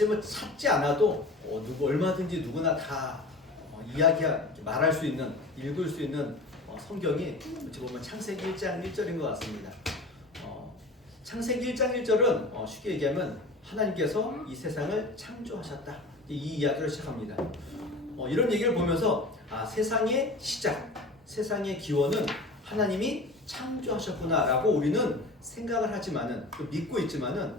사실 뭐 찾지 않아도 얼마든지 누구나 다 말할 수 있는, 읽을 수 있는 성경이 어찌 보면 창세기 1장 1절인 것 같습니다. 창세기 1장 1절은 쉽게 얘기하면 하나님께서 이 세상을 창조하셨다, 이 이야기를 시작합니다. 이런 얘기를 보면서 세상의 시작, 세상의 기원은 하나님이 창조하셨구나 라고 우리는 생각을 하지만은, 또 믿고 있지만은,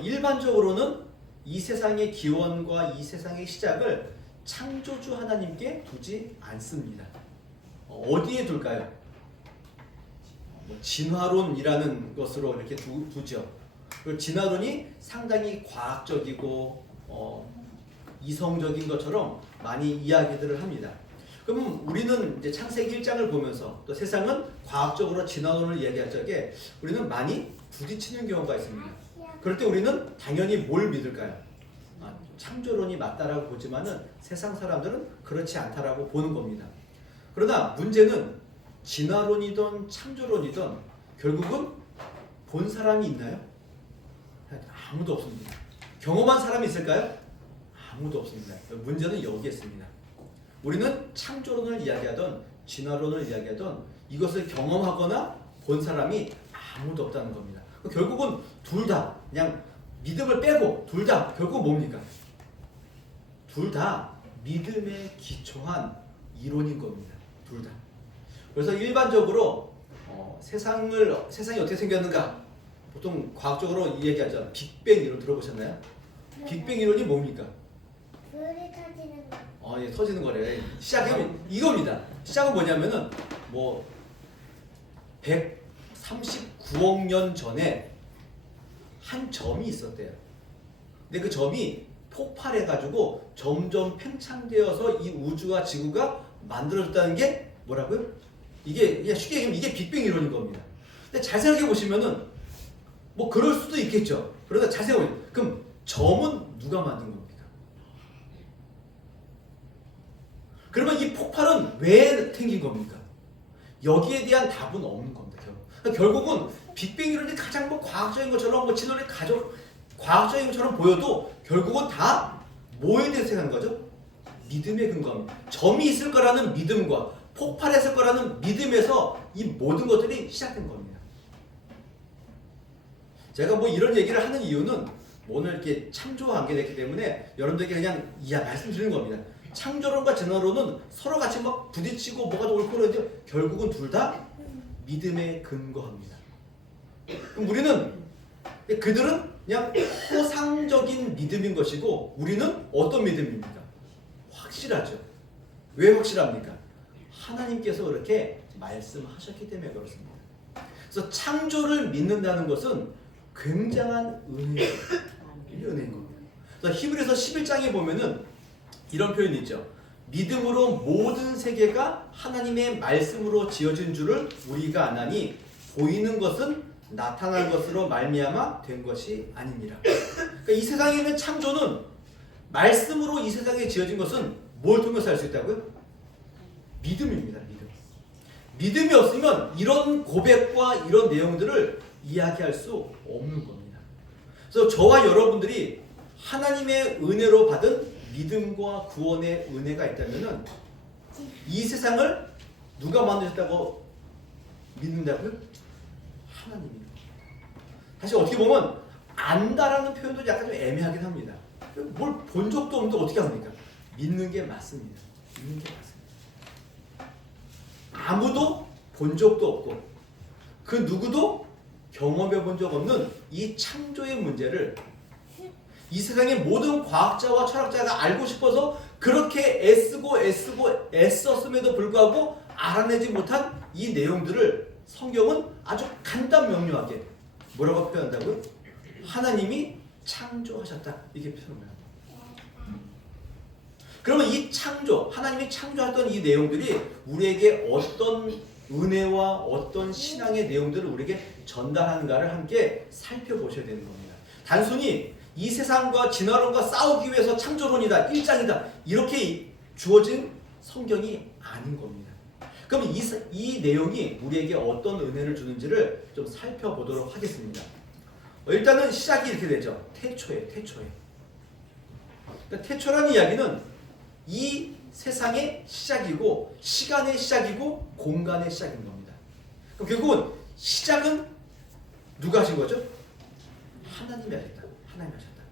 일반적으로는 이 세상의 기원과 이 세상의 시작을 창조주 하나님께 두지 않습니다. 어디에 둘까요? 진화론이라는 것으로 이렇게 두죠. 그리고 진화론이 상당히 과학적이고 이성적인 것처럼 많이 이야기들을 합니다. 그럼 우리는 이제 창세기 1장을 보면서 또 세상은 과학적으로 진화론을 이야기할 적에 우리는 많이 부딪히는 경우가 있습니다. 그럴 때 우리는 당연히 뭘 믿을까요? 창조론이 맞다라고 보지만은 세상 사람들은 그렇지 않다라고 보는 겁니다. 그러나 문제는 진화론이든 창조론이든 결국은 본 사람이 있나요? 아무도 없습니다. 경험한 사람이 있을까요? 아무도 없습니다. 문제는 여기에 있습니다. 우리는 창조론을 이야기하던 진화론을 이야기하던 이것을 경험하거나 본 사람이 아무도 없다는 겁니다. 결국은 둘 다 그냥 믿음을 빼고 둘 다 결국 뭡니까? 둘 다 믿음에 기초한 이론인 겁니다. 둘 다. 그래서 일반적으로 세상이 어떻게 생겼는가? 보통 과학적으로 얘기하죠. 빅뱅 이론 들어보셨나요? 네. 빅뱅 이론이 뭡니까? 불이 터지는 거. 예, 터지는 거래. 시작은 이겁니다. 시작은 뭐냐면은 139억 년 전에 한 점이 있었대요. 근데 그 점이 폭발해가지고 점점 팽창되어서 이 우주와 지구가 만들어졌다는 게 뭐라고요? 이게 그냥 쉽게 얘기하면 이게 빅뱅 이론인 겁니다. 근데 잘 생각해 보시면은 그럴 수도 있겠죠. 그러나 잘 생각해 보세요. 그럼 점은 누가 만든 겁니까? 그러면 이 폭발은 왜 생긴 겁니까? 여기에 대한 답은 없는 겁니다. 결국은 빅뱅 이론이 가장 과학적인 것처럼 진화론이 과학적인 것처럼 보여도 결국은 다 뭐에 대해서 생각하는 거죠? 믿음에 근거합니다. 점이 있을 거라는 믿음과 폭발했을 거라는 믿음에서 이 모든 것들이 시작된 겁니다. 제가 이런 얘기를 하는 이유는 오늘 이렇게 창조와 관계됐기 때문에 여러분들에게 그냥 말씀드리는 겁니다. 창조론과 진화론은 서로 같이 부딪히고 뭐가 더 옳고 그러는데 결국은 둘 다 믿음에 근거합니다. 그럼 그들은 그냥 허상적인 믿음인 것이고 우리는 어떤 믿음입니까? 확실하죠. 왜 확실합니까? 하나님께서 그렇게 말씀하셨기 때문에 그렇습니다. 그래서 창조를 믿는다는 것은 굉장한 은혜인 겁니다. 그래서 히브리서 11장에 보면은 이런 표현이 있죠. 믿음으로 모든 세계가 하나님의 말씀으로 지어진 줄을 우리가 아나니 보이는 것은 나타날 것으로 말미암아 된 것이 아니니라. 그러니까 이 세상에 있는 창조는 말씀으로 이 세상에 지어진 것은 뭘 통해서 할 수 있다고요? 믿음입니다. 믿음이 없으면 이런 고백과 이런 내용들을 이야기할 수 없는 겁니다. 그래서 저와 여러분들이 하나님의 은혜로 받은 믿음과 구원의 은혜가 있다면은 이 세상을 누가 만드셨다고 믿는다고요? 하나님이요. 사실 어떻게 보면 안다라는 표현도 약간 좀 애매하긴 합니다. 뭘 본 적도 없는데 어떻게 합니까? 믿는 게 맞습니다. 믿는 게 맞습니다. 아무도 본 적도 없고 그 누구도 경험해 본 적 없는 이 창조의 문제를 이 세상의 모든 과학자와 철학자가 알고 싶어서 그렇게 애썼음에도 불구하고 알아내지 못한 이 내용들을 성경은 아주 간단 명료하게 뭐라고 표현한다고요? 하나님이 창조하셨다. 이렇게 표현합니다. 그러면 이 하나님이 창조했던 이 내용들이 우리에게 어떤 은혜와 어떤 신앙의 내용들을 우리에게 전달하는가를 함께 살펴보셔야 되는 겁니다. 단순히 이 세상과 진화론과 싸우기 위해서 창조론이다, 1장이다 이렇게 주어진 성경이 아닌 겁니다. 그럼 이 내용이 우리에게 어떤 은혜를 주는지를 좀 살펴보도록 하겠습니다. 일단은 시작이 이렇게 되죠. 태초에. 그러니까 태초라는 이야기는 이 세상의 시작이고 시간의 시작이고 공간의 시작인 겁니다. 그럼 결국은 시작은 누가 하신 거죠? 하나님이 하셨다. 하나님이 하셨다.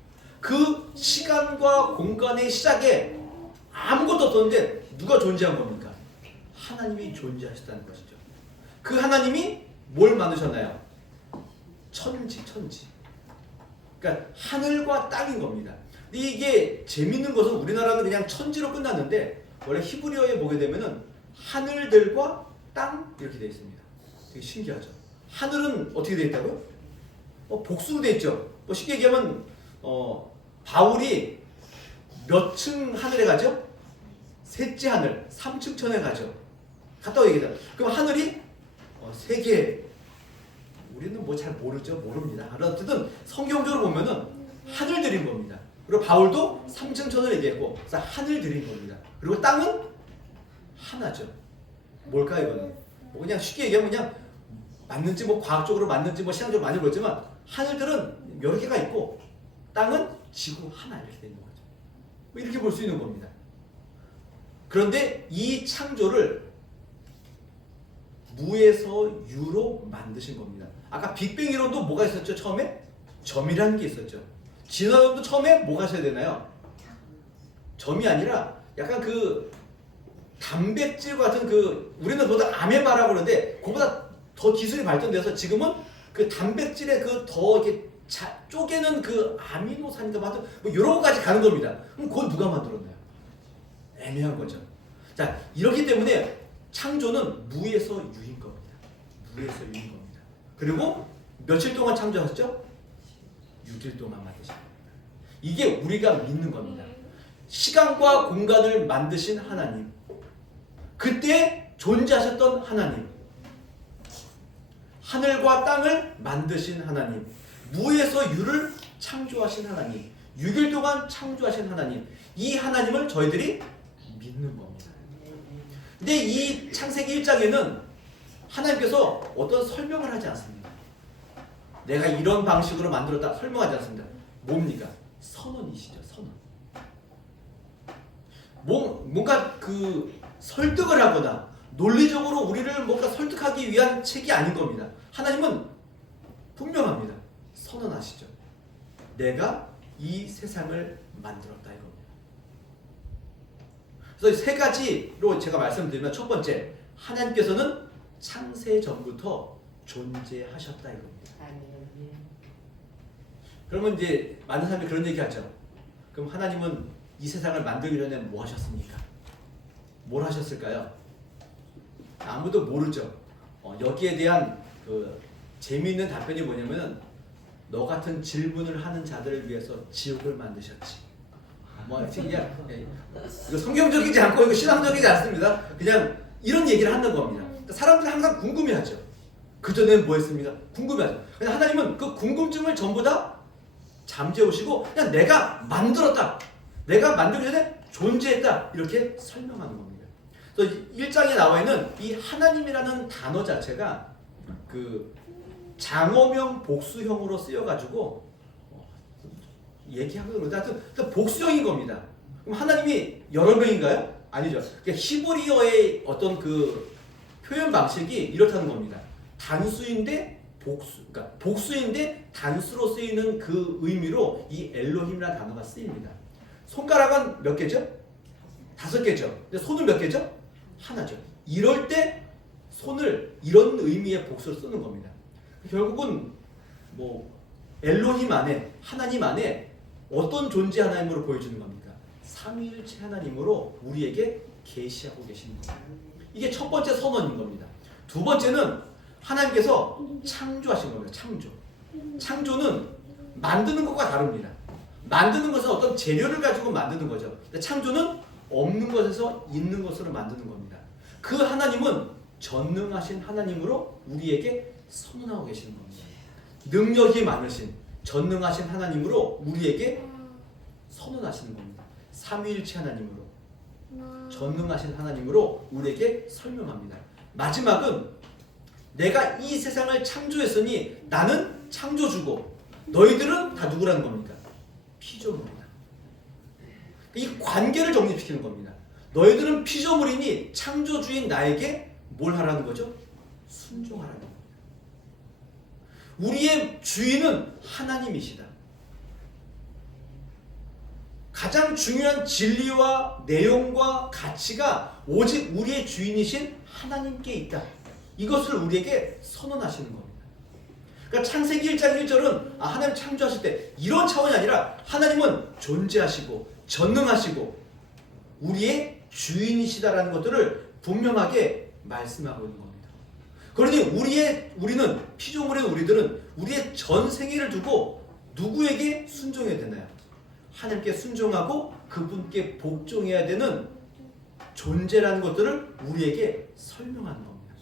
그 시간과 공간의 시작에 아무것도 없었는데 누가 존재한 겁니까? 하나님이 존재하셨다는 것이죠. 그 하나님이 뭘 만드셨나요? 천지. 그러니까 하늘과 땅인 겁니다. 근데 이게 재밌는 것은 우리나라는 그냥 천지로 끝났는데 원래 히브리어에 보게 되면은 하늘들과 땅 이렇게 되어 있습니다. 되게 신기하죠. 하늘은 어떻게 되어 있다고요? 복수로 되어 있죠. 뭐 쉽게 얘기하면 바울이 몇 층 하늘에 가죠? 셋째 하늘, 3층 천에 가죠. 갔다고 얘기해요. 그럼 하늘이 세 개. 우리는 뭐 잘 모르죠. 모릅니다. 어쨌든 성경적으로 보면은 하늘들인 겁니다. 그리고 바울도 3층 천을 얘기했고, 그래서 하늘들인 겁니다. 그리고 땅은 하나죠. 뭘까 이거는? 뭐 그냥 쉽게 얘기하면 그냥 맞는지 뭐 과학적으로 맞는지 뭐 신앙적으로 많이 그렇지만 하늘들은 여러 개가 있고 땅은 지구 하나 이렇게 되는 거죠. 뭐 이렇게 볼 수 있는 겁니다. 그런데 이 창조를 무에서 유로 만드신 겁니다. 아까 빅뱅 이론도 뭐가 있었죠? 처음에 점이라는 게 있었죠. 진화론도 처음에 뭐가 있어야 되나요? 점이 아니라 약간 그 단백질 같은 그 우리는 보다 아메바라고 그러는데 그보다 더 기술이 발전돼서 지금은 그 단백질의 그 더 이렇게 쪼개는 그 아미노산인가 뭐 여러 가지 가는 겁니다. 그럼 그건 누가 만들었나요? 애매한 거죠. 자, 이렇기 때문에 창조는 무에서 유인 겁니다. 무에서 유인 겁니다. 그리고 며칠 동안 창조하셨죠? 6일 동안 만드신 겁니다. 이게 우리가 믿는 겁니다. 시간과 공간을 만드신 하나님, 그때 존재하셨던 하나님, 하늘과 땅을 만드신 하나님, 무에서 유를 창조하신 하나님, 6일 동안 창조하신 하나님, 이 하나님을 저희들이 믿는 겁니다. 근데 이 창세기 1장에는 하나님께서 어떤 설명을 하지 않습니다. 내가 이런 방식으로 만들었다 설명하지 않습니다. 뭡니까? 선언이시죠. 선언. 뭔가 그 설득을 하거나 논리적으로 우리를 뭔가 설득하기 위한 책이 아닌 겁니다. 하나님은 분명합니다. 선언하시죠. 내가 이 세상을 만들었다 이겁니다. 그래서 세 가지로 제가 말씀드리면 첫 번째, 하나님께서는 창세 전부터 존재하셨다 이겁니다. 그러면 이제 많은 사람들이 그런 얘기 하죠. 그럼 하나님은 이 세상을 만들기 전에 뭐 하셨습니까? 뭘 하셨을까요? 아무도 모르죠. 여기에 대한 그 재미있는 답변이 뭐냐면은 너 같은 질문을 하는 자들을 위해서 지옥을 만드셨지. 뭐 그냥 이거 성경적이지 않고 이거 신앙적이지 않습니다. 그냥 이런 얘기를 하는 겁니다. 사람들이 항상 궁금해하죠. 그 전에는 뭐 했습니까? 궁금해하죠. 근데 하나님은 그 궁금증을 전부 다 잠재우시고 그냥 내가 만들었다. 내가 만들기 전에 존재했다. 이렇게 설명하는 겁니다. 그래서 1장에 나와 있는 이 하나님이라는 단어 자체가 그 장어명 복수형으로 쓰여가지고 얘기하고 그러는데 하여튼 복수형인 겁니다. 그럼 하나님이 여러 명인가요? 아니죠. 그러니까 히브리어의 어떤 그 표현 방식이 이렇다는 겁니다. 단수인데 그러니까 복수인데 단수로 쓰이는 그 의미로 이 엘로힘이라는 단어가 쓰입니다. 손가락은 몇 개죠? 5개죠. 근데 손은 몇 개죠? 하나죠. 이럴 때 손을 이런 의미의 복수로 쓰는 겁니다. 결국은 뭐 엘로힘 안에 하나님 안에 어떤 존재 하나님으로 보여주는 겁니까? 삼위일체 하나님으로 우리에게 계시하고 계시는 겁니다. 이게 첫 번째 선언인 겁니다. 두 번째는 하나님께서 창조하신 겁니다. 창조는 만드는 것과 다릅니다. 만드는 것은 어떤 재료를 가지고 만드는 거죠. 근데 창조는 없는 것에서 있는 것으로 만드는 겁니다. 그 하나님은 전능하신 하나님으로 우리에게 선언하고 계시는 겁니다. 능력이 많으신 전능하신 하나님으로 우리에게 선언하시는 겁니다. 삼위일체 하나님으로 전능하신 하나님으로 우리에게 설명합니다. 마지막은 내가 이 세상을 창조했으니 나는 창조주고 너희들은 다 누구라는 겁니까? 피조물이다. 이 관계를 정립시키는 겁니다. 너희들은 피조물이니 창조주인 나에게 뭘 하라는 거죠? 순종하라는 겁니다. 우리의 주인은 하나님이시다. 가장 중요한 진리와 내용과 가치가 오직 우리의 주인이신 하나님께 있다. 이것을 우리에게 선언하시는 겁니다. 그러니까 창세기 1장 1절은 하나님 창조하실 때 이런 차원이 아니라 하나님은 존재하시고 전능하시고 우리의 주인이시다라는 것들을 분명하게 말씀하고 있는 겁니다. 그러니 우리는 피조물인 우리들은 우리의 전 생애를 두고 누구에게 순종해야 되나요? 하나님께 순종하고 그분께 복종해야 되는 존재라는 것들을 우리에게 설명하는 겁니다.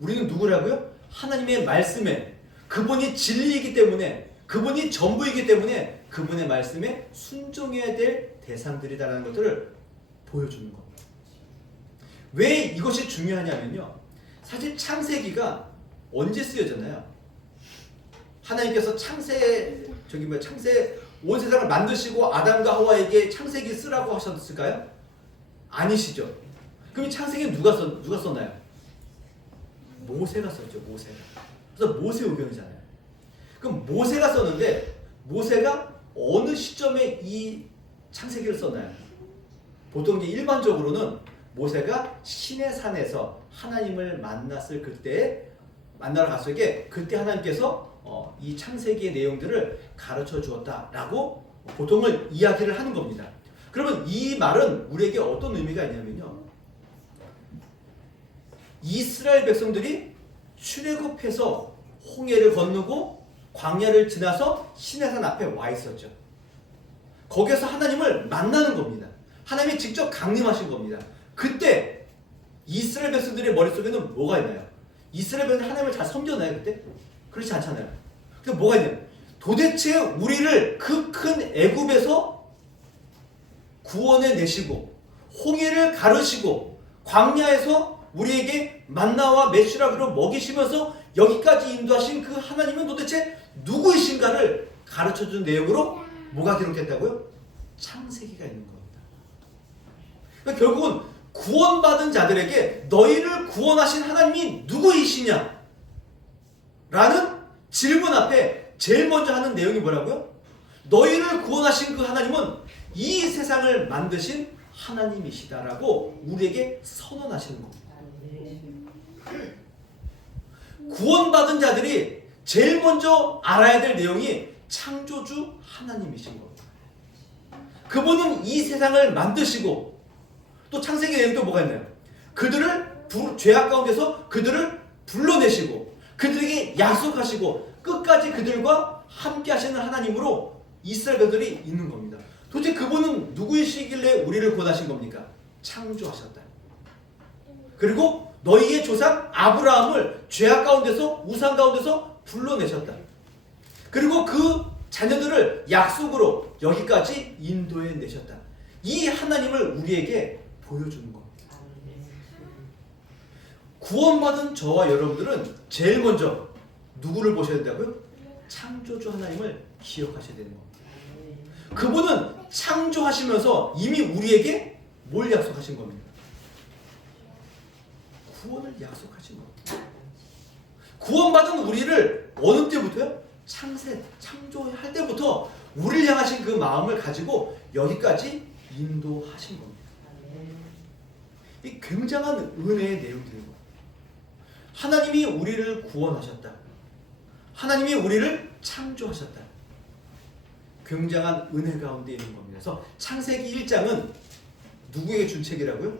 우리는 누구라고요? 하나님의 말씀에, 그분이 진리이기 때문에, 그분이 전부이기 때문에 그분의 말씀에 순종해야 될 대상들이다라는 것들을 보여주는 겁니다. 왜 이것이 중요하냐면요, 사실 창세기가 언제 쓰여졌나요? 하나님께서 창세 온 세상을 만드시고 아담과 하와에게 창세기 쓰라고 하셨을까요? 아니시죠. 그럼 이 창세기는 누가 썼나요? 모세가 썼죠. 모세가. 그래서 모세 오경이잖아요. 그럼 모세가 썼는데 모세가 어느 시점에 이 창세기를 썼나요? 보통 이제 일반적으로는 모세가 시내산에서 하나님을 만났을 그때 만나러 갔을 때 그때 하나님께서 이 창세기의 내용들을 가르쳐 주었다라고 보통을 이야기를 하는 겁니다. 그러면 이 말은 우리에게 어떤 의미가 있냐면요, 이스라엘 백성들이 출애굽해서 홍해를 건너고 광야를 지나서 시내산 앞에 와 있었죠. 거기서 하나님을 만나는 겁니다. 하나님이 직접 강림하신 겁니다. 그때 이스라엘 백성들의 머릿속에는 뭐가 있나요? 이스라엘 백성들이 하나님을 잘 섬겼나요 그때? 그렇지 않잖아요. 근데 뭐가 있냐면 도대체 우리를 그 큰 애굽에서 구원해 내시고 홍해를 가르시고 광야에서 우리에게 만나와 메추라기로 먹이시면서 여기까지 인도하신 그 하나님은 도대체 누구이신가를 가르쳐준 내용으로 뭐가 기록됐다고요? 창세기가 있는 겁니다. 그러니까 결국은 구원받은 자들에게 너희를 구원하신 하나님이 누구이시냐? 라는 질문 앞에 제일 먼저 하는 내용이 뭐라고요? 너희를 구원하신 그 하나님은 이 세상을 만드신 하나님이시다라고 우리에게 선언하시는 겁니다. 구원받은 자들이 제일 먼저 알아야 될 내용이 창조주 하나님이신 겁니다. 그분은 이 세상을 만드시고 또 창세기 내용 또 뭐가 있나요? 그들을 죄악 가운데서 그들을 불러내시고 그들에게 약속하시고 끝까지 그들과 함께 하시는 하나님으로 이스라엘 백성들이 있는 겁니다. 도대체 그분은 누구이시길래 우리를 구원하신 겁니까? 창조하셨다. 그리고 너희의 조상 아브라함을 죄악 가운데서 우상 가운데서 불러내셨다. 그리고 그 자녀들을 약속으로 여기까지 인도해 내셨다. 이 하나님을 우리에게 보여주는 겁니다. 구원받은 저와 여러분들은 제일 먼저 누구를 보셔야 된다고요? 창조주 하나님을 기억하셔야 되는 겁니다. 그분은 창조하시면서 이미 우리에게 뭘 약속하신 겁니까? 구원을 약속하신 겁니다. 구원받은 우리를 어느 때부터요? 창조할 때부터 우리를 향하신 그 마음을 가지고 여기까지 인도하신 겁니다. 이 굉장한 은혜의 내용들이고, 하나님이 우리를 구원하셨다. 하나님이 우리를 창조하셨다. 굉장한 은혜 가운데 있는 겁니다. 그래서 창세기 1장은 누구에게 준 책이라고요?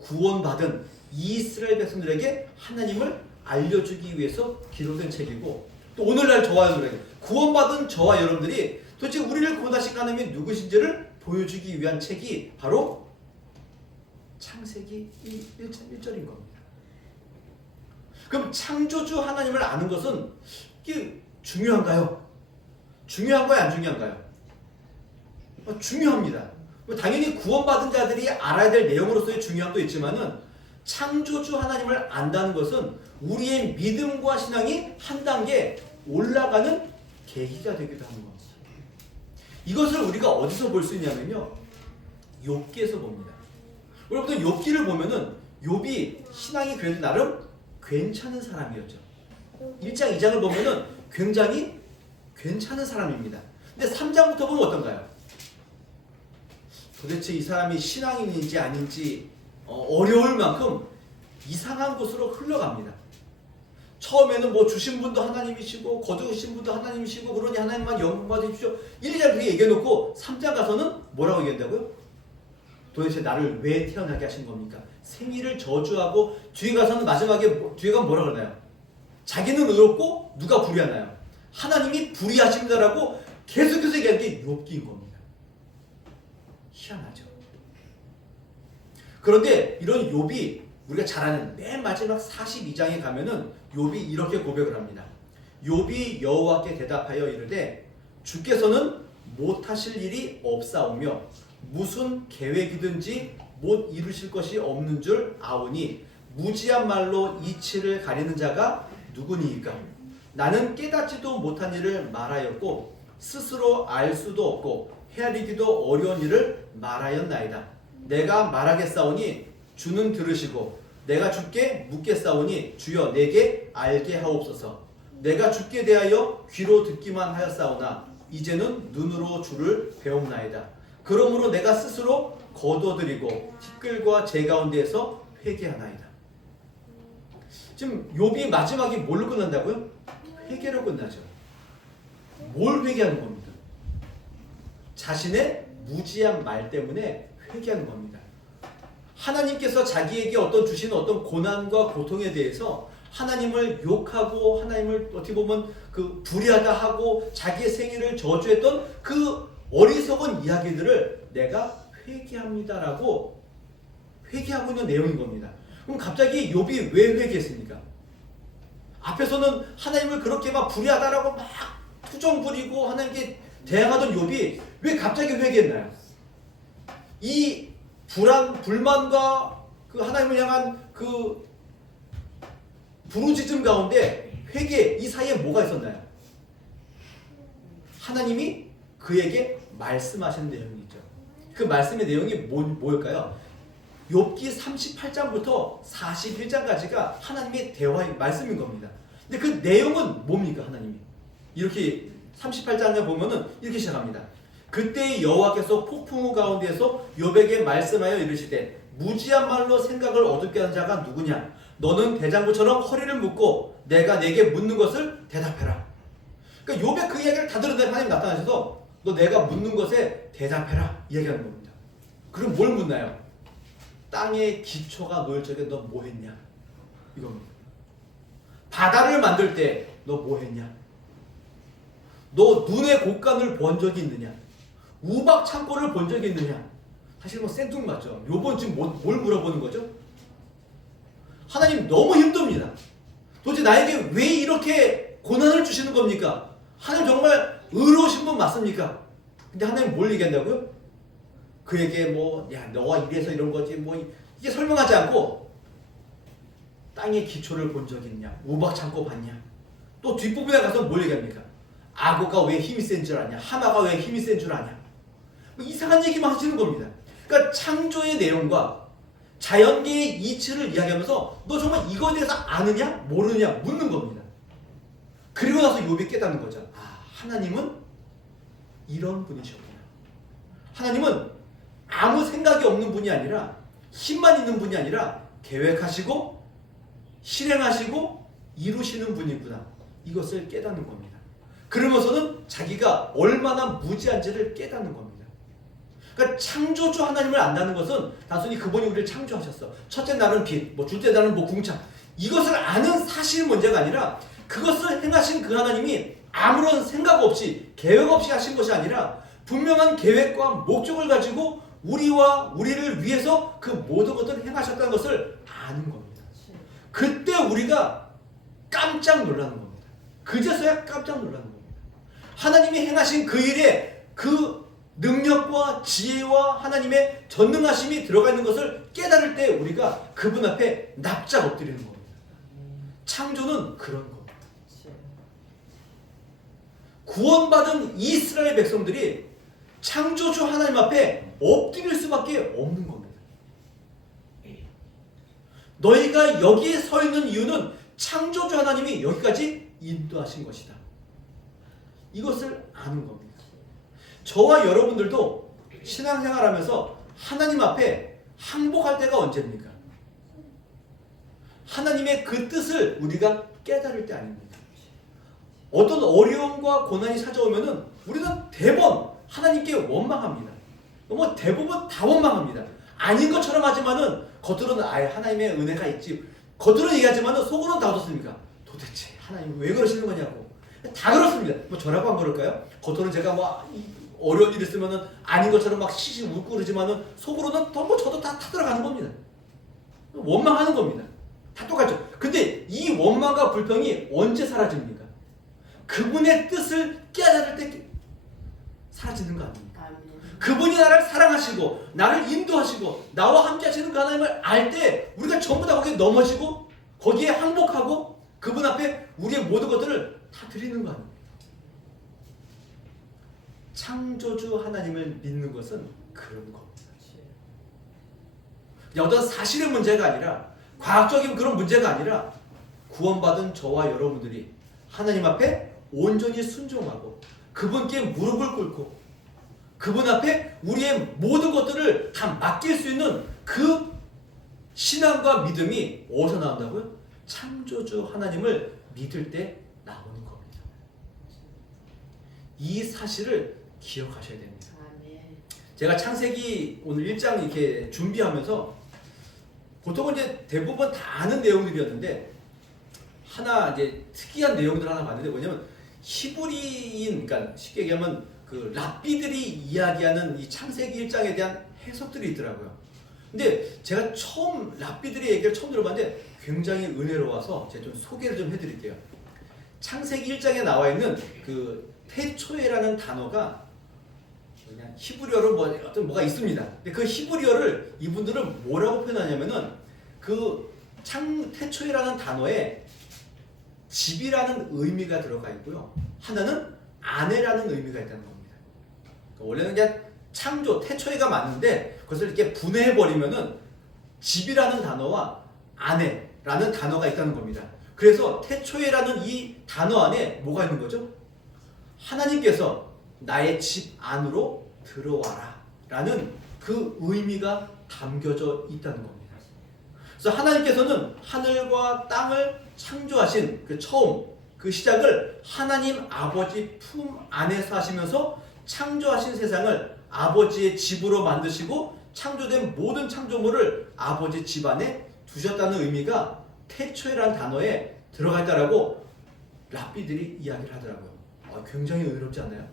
구원받은 이스라엘 백성들에게 하나님을 알려주기 위해서 기록된 책이고, 또 오늘날 저와 여러분에게 구원받은 저와 여러분들이 도대체 우리를 구원하신 하나님이 누구신지를 보여주기 위한 책이 바로 창세기 1절인 겁니다. 그럼 창조주 하나님을 아는 것은 이게 중요한가요? 중요한가요? 안 중요한가요? 중요합니다. 당연히 구원받은 자들이 알아야 될 내용으로서의 중요함도 있지만은 창조주 하나님을 안다는 것은 우리의 믿음과 신앙이 한 단계 올라가는 계기가 되기도 하는 겁니다. 이것을 우리가 어디서 볼 수 있냐면요, 욥기에서 봅니다. 여러분들 욥기를 보면은 욥이 신앙이 그래도 나름 괜찮은 사람이었죠. 1장 2장을 보면은 굉장히 괜찮은 사람입니다. 근데 3장부터 보면 어떤가요? 도대체 이 사람이 신앙인인지 아닌지 어려울 만큼 이상한 곳으로 흘러갑니다. 처음에는 뭐 주신 분도 하나님이시고 거두신 분도 하나님이시고 그러니 하나님만 영광 받으십시오. 1, 2장 그렇게 얘기해놓고 3장 가서는 뭐라고 얘기한다고요? 도대체 나를 왜 태어나게 하신 겁니까? 생일을 저주하고 뒤에 가서는 마지막에 뒤에 가면 뭐라 그러나요? 자기는 의롭고 누가 불의하나요? 하나님이 불의하십니다라고 계속해서 얘기하는 게 욥기인 겁니다. 희한하죠. 그런데 이런 욥이 우리가 잘 아는 맨 마지막 42장에 가면은 욥이 이렇게 고백을 합니다. 욥이 여호와께 대답하여 이르되 주께서는 못하실 일이 없사오며 무슨 계획이든지 못 이루실 것이 없는 줄 아오니 무지한 말로 이치를 가리는 자가 누구니이까? 나는 깨닫지도 못한 일을 말하였고 스스로 알 수도 없고 헤아리기도 어려운 일을 말하였나이다. 내가 말하겠사오니 주는 들으시고 내가 주께 묻겠사오니 주여 내게 알게 하옵소서. 내가 주께 대하여 귀로 듣기만 하였사오나 이제는 눈으로 주를 배움나이다. 그러므로 내가 스스로 거둬들이고 티끌과 제 가운데에서 회개하나이다. 지금 욥이 마지막이 뭘로 끝난다고요? 회개로 끝나죠. 뭘 회개하는 겁니까? 자신의 무지한 말 때문에 회개하는 겁니다. 하나님께서 자기에게 어떤 주시는 어떤 고난과 고통에 대해서 하나님을 욕하고 하나님을 어떻게 보면 그 불의하다 하고 자기의 생일을 저주했던 그 어리석은 이야기들을 내가 회개합니다라고 회개하고 있는 내용인 겁니다. 그럼 갑자기 욥이 왜 회개했습니까? 앞에서는 하나님을 그렇게 막 불의하다라고 막 투정 부리고 하나님께 대항하던 욥이 왜 갑자기 회개했나요? 이 불만과 그 하나님을 향한 그 부르짖음 가운데 회개 이 사이에 뭐가 있었나요? 하나님이 그에게 말씀하시는 내용이 있죠. 그 말씀의 내용이 뭘까요? 욥기 38장부터 41장까지가 하나님의 대화의 말씀인 겁니다. 근데 그 내용은 뭡니까? 하나님이 이렇게 38장에 보면은 이렇게 시작합니다. 그때 여호와께서 폭풍우 가운데에서 욥에게 말씀하여 이르시되 무지한 말로 생각을 어둡게 하는 자가 누구냐? 너는 대장부처럼 허리를 묶고 내가 내게 묻는 것을 대답해라. 그러니까 욥의 그 이야기를 다 들은 다음에 하나님 나타나셔서 너 내가 묻는 것에 대답해라 얘기하는 겁니다. 그럼 뭘 묻나요? 땅의 기초가 놓일 적에 너 뭐 했냐? 이겁니다. 바다를 만들 때 너 뭐 했냐? 너 눈의 곡간을 본 적이 있느냐? 우박 창고를 본 적이 있느냐? 사실 뭐 생뚱맞죠. 요번 지금 뭘 물어보는 거죠? 하나님 너무 힘듭니다. 도대체 나에게 왜 이렇게 고난을 주시는 겁니까? 하나님 정말 의로우신 분 맞습니까? 근데 하나님 뭘 얘기한다고요? 그에게 뭐 야 너와 이래서 이런 거지 뭐 이게 설명하지 않고 땅의 기초를 본 적이 있냐? 우박 창고 봤냐? 또 뒷부분에 가서 뭘 얘기합니까? 악어가 왜 힘이 센 줄 아냐? 하마가 왜 힘이 센 줄 아냐? 뭐 이상한 얘기만 하시는 겁니다. 그러니까 창조의 내용과 자연계의 이치를 이야기하면서 너 정말 이거에 대해서 아느냐? 모르느냐? 묻는 겁니다. 그리고 나서 욥이 깨닫는 거죠. 아, 하나님은 이런 분이셨구나. 하나님은 아무 생각이 없는 분이 아니라 힘만 있는 분이 아니라 계획하시고 실행하시고 이루시는 분이구나. 이것을 깨닫는 겁니다. 그러면서는 자기가 얼마나 무지한지를 깨닫는 겁니다. 그러니까 창조주 하나님을 안다는 것은 단순히 그분이 우리를 창조하셨어. 첫째 날은 빛, 뭐 둘째 날은 뭐 궁창. 이것을 아는 사실 문제가 아니라 그것을 행하신 그 하나님이 아무런 생각 없이 계획 없이 하신 것이 아니라 분명한 계획과 목적을 가지고 우리와 우리를 위해서 그 모든 것들을 행하셨다는 것을 아는 겁니다. 그때 우리가 깜짝 놀라는 겁니다. 그제서야 깜짝 놀라는 겁니다. 하나님이 행하신 그 일에 그 능력과 지혜와 하나님의 전능하심이 들어가 있는 것을 깨달을 때 우리가 그분 앞에 납작 엎드리는 겁니다. 창조는 그런 겁니다. 구원받은 이스라엘 백성들이 창조주 하나님 앞에 엎드릴 수밖에 없는 겁니다. 너희가 여기에 서 있는 이유는 창조주 하나님이 여기까지 인도하신 것이다. 이것을 아는 겁니다. 저와 여러분들도 신앙생활하면서 하나님 앞에 항복할 때가 언제입니까? 하나님의 그 뜻을 우리가 깨달을 때 아닙니다. 어떤 어려움과 고난이 찾아오면은 우리는 대번 하나님께 원망합니다. 뭐 대부분 다 원망합니다. 아닌 것처럼 하지만은 겉으로는 아예 하나님의 은혜가 있지. 겉으로는 얘기하지만은 속으로는 다 어떻습니까? 도대체 하나님 왜 그러시는 거냐고. 다 그렇습니다. 뭐 저라고 안 그럴까요? 겉으로는 제가 뭐 어려운 일 있으면은 아닌 것처럼 막 시시 웃고 그러지만은 속으로는 뭐 저도 다 타들어가는 겁니다. 원망하는 겁니다. 다 똑같죠. 근데 이 원망과 불평이 언제 사라집니까? 그분의 뜻을 깨달을 때 사라지는 거 아닙니까? 그분이 나를 사랑하시고 나를 인도하시고 나와 함께 하시는 그 하나님을 알 때 우리가 전부 다 거기에 넘어지고 거기에 항복하고 그분 앞에 우리의 모든 것들을 다 드리는 거 아닙니까? 창조주 하나님을 믿는 것은 그런 겁니다. 어떤 사실의 문제가 아니라 과학적인 그런 문제가 아니라 구원받은 저와 여러분들이 하나님 앞에 온전히 순종하고 그분께 무릎을 꿇고 그분 앞에 우리의 모든 것들을 다 맡길 수 있는 그 신앙과 믿음이 어디서 나온다고요? 창조주 하나님을 믿을 때 나오는 겁니다. 이 사실을 기억하셔야 됩니다. 제가 창세기 오늘 1장 이렇게 준비하면서 보통은 이제 대부분 다 아는 내용들이었는데 하나 이제 특이한 내용들 하나 봤는데 뭐냐면 히브리인, 그러니까 쉽게 얘기하면 그 랍비들이 이야기하는 이 창세기 1장에 대한 해석들이 있더라고요. 근데 제가 처음 랍비들의 얘기를 처음 들어봤는데 굉장히 은혜로워서 제가 좀 소개를 좀 해드릴게요. 창세기 1장에 나와 있는 그 태초에라는 단어가 그냥 히브리어로 뭐 어떤 뭐가 있습니다. 근데 그 히브리어를 이분들은 뭐라고 표현하냐면은 그 태초에라는 단어에 집이라는 의미가 들어가 있고요. 하나는 아내라는 의미가 있다는 겁니다. 원래는 그냥 창조, 태초에가 맞는데 그것을 이렇게 분해해 버리면은 집이라는 단어와 아내라는 단어가 있다는 겁니다. 그래서 태초에라는 이 단어 안에 뭐가 있는 거죠? 하나님께서 나의 집 안으로 들어와라 라는 그 의미가 담겨져 있다는 겁니다. 그래서 하나님께서는 하늘과 땅을 창조하신 그 처음, 그 시작을 하나님 아버지 품 안에서 하시면서 창조하신 세상을 아버지의 집으로 만드시고 창조된 모든 창조물을 아버지 집 안에 두셨다는 의미가 태초에라는 단어에 들어가 있다라고 랍비들이 이야기를 하더라고요. 굉장히 은혜롭지 않나요?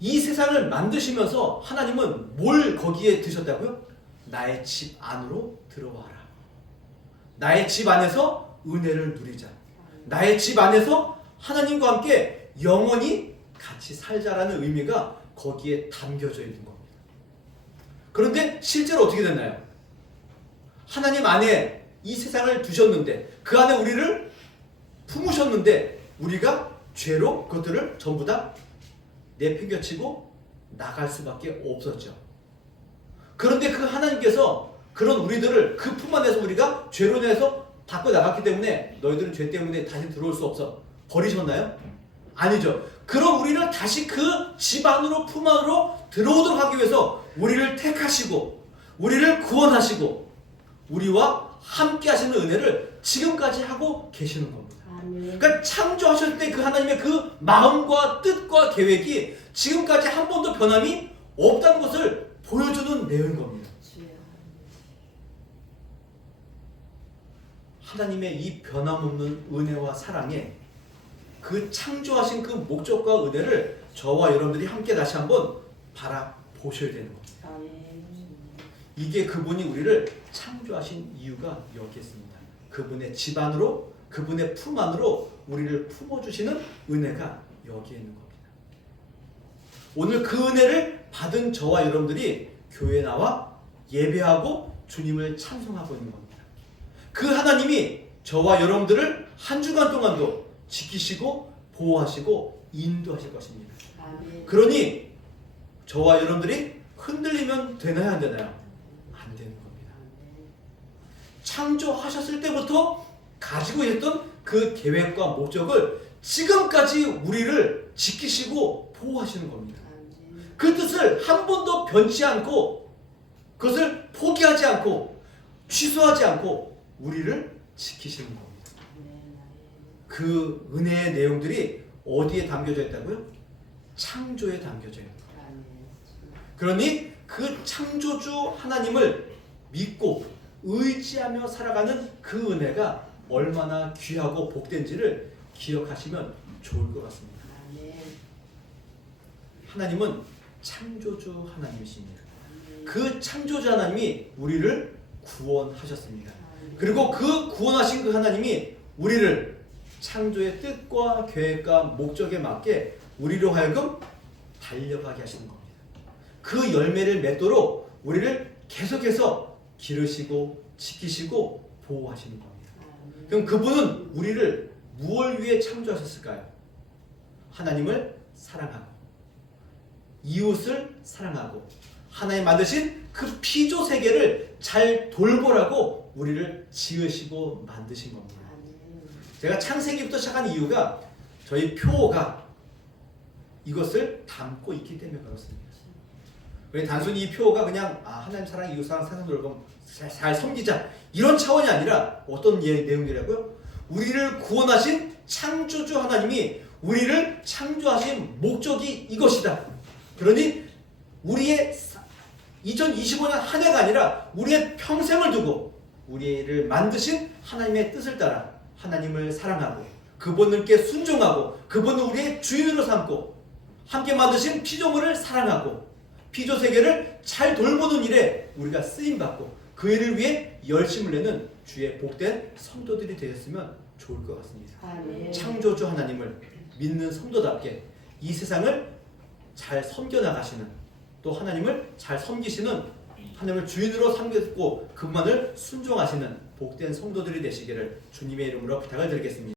이 세상을 만드시면서 하나님은 뭘 거기에 드셨다고요? 나의 집 안으로 들어와라. 나의 집 안에서 은혜를 누리자. 나의 집 안에서 하나님과 함께 영원히 같이 살자라는 의미가 거기에 담겨져 있는 겁니다. 그런데 실제로 어떻게 됐나요? 하나님 안에 이 세상을 두셨는데 그 안에 우리를 품으셨는데 우리가 죄로 그것들을 전부 다 내팽겨치고 나갈 수밖에 없었죠. 그런데 그 하나님께서 그런 우리들을 그 품 안에서 우리가 죄로 내서 밖으로 나갔기 때문에 너희들은 죄 때문에 다시 들어올 수 없어. 버리셨나요? 아니죠. 그럼 우리를 다시 그 집 안으로 품 안으로 들어오도록 하기 위해서 우리를 택하시고 우리를 구원하시고 우리와 함께 하시는 은혜를 지금까지 하고 계시는 겁니다. 그러니까 창조하실 때 그 하나님의 그 마음과 뜻과 계획이 지금까지 한 번도 변함이 없다는 것을 보여주는 내용인 겁니다. 하나님의 이 변함없는 은혜와 사랑에 그 창조하신 그 목적과 은혜를 저와 여러분들이 함께 다시 한번 바라보셔야 되는 겁니다. 이게 그분이 우리를 창조하신 이유가 여기 있습니다. 그분의 집 안으로, 그분의 품 안으로 우리를 품어주시는 은혜가 여기에 있는 겁니다. 오늘 그 은혜를 받은 저와 여러분들이 교회에 나와 예배하고 주님을 찬송하고 있는 겁니다. 그 하나님이 저와 여러분들을 한 주간 동안도 지키시고 보호하시고 인도하실 것입니다. 그러니 저와 여러분들이 흔들리면 되나요, 안 되나요? 안 되는 겁니다. 창조하셨을 때부터 가지고 있었던 그 계획과 목적을 지금까지 우리를 지키시고 보호하시는 겁니다. 그 뜻을 한 번도 변치 않고 그것을 포기하지 않고 취소하지 않고 우리를 지키시는 겁니다. 그 은혜의 내용들이 어디에 담겨져 있다고요? 창조에 담겨져 있는 거예요. 그러니 그 창조주 하나님을 믿고 의지하며 살아가는 그 은혜가 얼마나 귀하고 복된지를 기억하시면 좋을 것 같습니다. 하나님은 창조주 하나님이십니다. 그 창조주 하나님이 우리를 구원하셨습니다. 그리고 그 구원하신 그 하나님이 우리를 창조의 뜻과 계획과 목적에 맞게 우리로 하여금 달려가게 하시는 겁니다. 그 열매를 맺도록 우리를 계속해서 기르시고 지키시고 보호하시는 겁니다. 그럼 그분은 우리를 무엇을 위해 창조하셨을까요? 하나님을 사랑하고 이웃을 사랑하고 하나님 만드신 그 피조 세계를 잘 돌보라고 우리를 지으시고 만드신 겁니다. 제가 창세기부터 시작한 이유가 저희 표가 이것을 담고 있기 때문에 그렇습니다. 왜 단순히 이 표가 그냥 하나님 사랑, 이웃 사랑, 세상 돌봄 잘 섬기자 이런 차원이 아니라 어떤 내용이라고요? 우리를 구원하신 창조주 하나님이 우리를 창조하신 목적이 이것이다. 그러니 우리의 2025년 한 해가 아니라 우리의 평생을 두고 우리를 만드신 하나님의 뜻을 따라 하나님을 사랑하고 그분께 순종하고 그분을 우리의 주인으로 삼고 함께 만드신 피조물을 사랑하고 피조 세계를 잘 돌보는 일에 우리가 쓰임받고 그 일을 위해 열심을 내는 주의 복된 성도들이 되었으면 좋을 것 같습니다. 창조주 하나님을 믿는 성도답게 이 세상을 잘 섬겨나가시는 또 하나님을 잘 섬기시는 하나님을 주인으로 삼고 그분만을 순종하시는 복된 성도들이 되시기를 주님의 이름으로 부탁을 드리겠습니다.